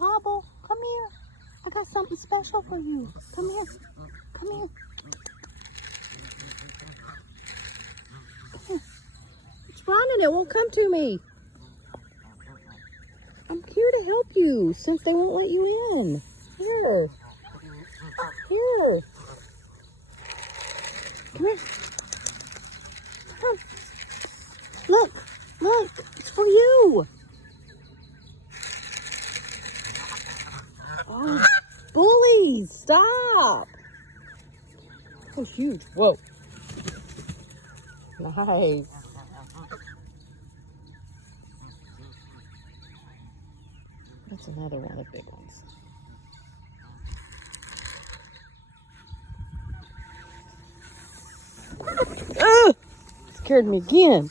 hobble. Come here. I got something special for you. Come here. Come here. It's running. It won't come to me. I'm here to help you since they won't let you in. Here. Here. Come here. Come. Look. Look. It's for you. Oh, bullies. Stop. Oh, huge. Whoa. Nice. That's another one of the big ones. Scared me again.